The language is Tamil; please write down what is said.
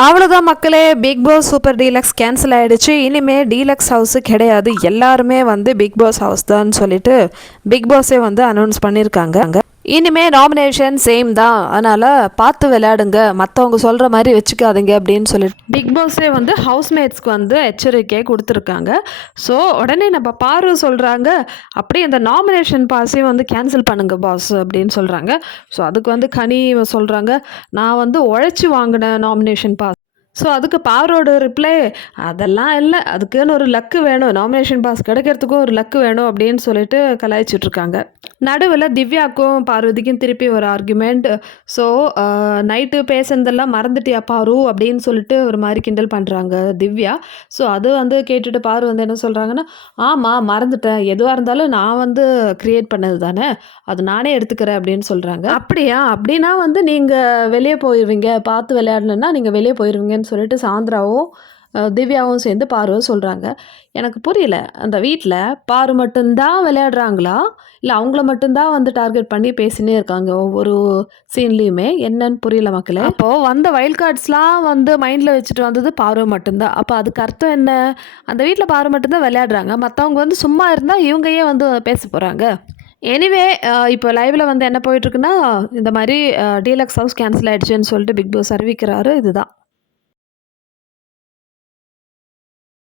அவ்வளோதான் மக்களே, Bigg Boss super deluxe cancel ஆகிடுச்சு. இனிமேல் டீலக்ஸ் ஹவுஸு கிடையாது, எல்லாருமே வந்து பிக் பாஸ் ஹவுஸ் தான் சொல்லிட்டு பிக் பாஸே வந்து அனௌன்ஸ் பண்ணியிருக்காங்க. இனிமேல் நாமினேஷன் சேம் தான், அதனால் பார்த்து விளையாடுங்க, மற்றவங்க சொல்கிற மாதிரி வச்சுக்காதீங்க அப்படின்னு சொல்லிட்டு பிக் பாஸே வந்து ஹவுஸ்மேட்ஸ்க்கு வந்து எச்சரிக்கை கொடுத்துருக்காங்க. ஸோ உடனே நம்ம பாரு சொல்கிறாங்க, அப்படியே இந்த நாமினேஷன் பாஸையும் வந்து கேன்சல் பண்ணுங்க பாஸ் அப்படின்னு சொல்கிறாங்க. ஸோ அதுக்கு வந்து கனி சொல்கிறாங்க, நான் வந்து உழைச்சி வாங்கின நாமினேஷன் பாஸ். ஸோ அதுக்கு பாரோட ரிப்ளை, அதெல்லாம் இல்லை, அதுக்குன்னு ஒரு லக்கு வேணும், நாமினேஷன் பாஸ் கிடைக்கிறதுக்கும் ஒரு லக்கு வேணும் அப்படின்னு சொல்லிட்டு கலாய்ச்சிட்ருக்காங்க. நடுவில் திவ்யாவுக்கும் பார்வதிக்கும் திருப்பி ஒரு ஆர்குமெண்ட். ஸோ நைட்டு பேசுனதெல்லாம் மறந்துட்டியா பாரு அப்படின்னு சொல்லிட்டு ஒரு மாதிரி கிண்டல் பண்ணுறாங்க திவ்யா. ஸோ அது வந்து கேட்டுட்டு பாரு வந்து என்ன சொல்கிறாங்கன்னா, ஆமாம் மறந்துட்டேன், எதுவாக இருந்தாலும் நான் வந்து க்ரியேட் பண்ணது தானே, அது நானே எடுத்துக்கிறேன் அப்படின்னு சொல்கிறாங்க. அப்படியா, அப்படின்னா வந்து நீங்கள் வெளியே போயிடுவீங்க, பார்த்து விளையாடணுன்னா நீங்கள் வெளியே போயிடுவீங்கன்னு சொல்லிட்டு சாந்திராவும் திவ்யாவும் சேர்ந்து பாருவை சொல்கிறாங்க. எனக்கு புரியல, அந்த வீட்டில் பாரு மட்டும்தான் விளையாடுறாங்களா, இல்லை அவங்கள மட்டும்தான் வந்து டார்கெட் பண்ணி பேசினே இருக்காங்க ஒவ்வொரு சீன்லேயுமே, என்னன்னு புரியல மக்களே. அப்போது வந்த வைல்ட் கார்ட்ஸ்லாம் வந்து மைண்டில் வச்சுட்டு வந்தது பாரு மட்டும்தான். அப்போ அதுக்கு அர்த்தம் என்ன, அந்த வீட்டில் பாரு மட்டும்தான் விளையாடுறாங்க, மற்றவங்க வந்து சும்மா இருந்தால் இவங்க ஏன் வந்து பேச போகிறாங்க. எனிவே இப்போ லைவில் வந்து என்ன போயிட்டுருக்குன்னா, இந்த மாதிரி டீலக்ஸ் ஹவுஸ் கேன்சல் ஆகிடுச்சுன்னு சொல்லிட்டு பிக் பாஸ் அறிவிக்கிறாரு. இதுதான்.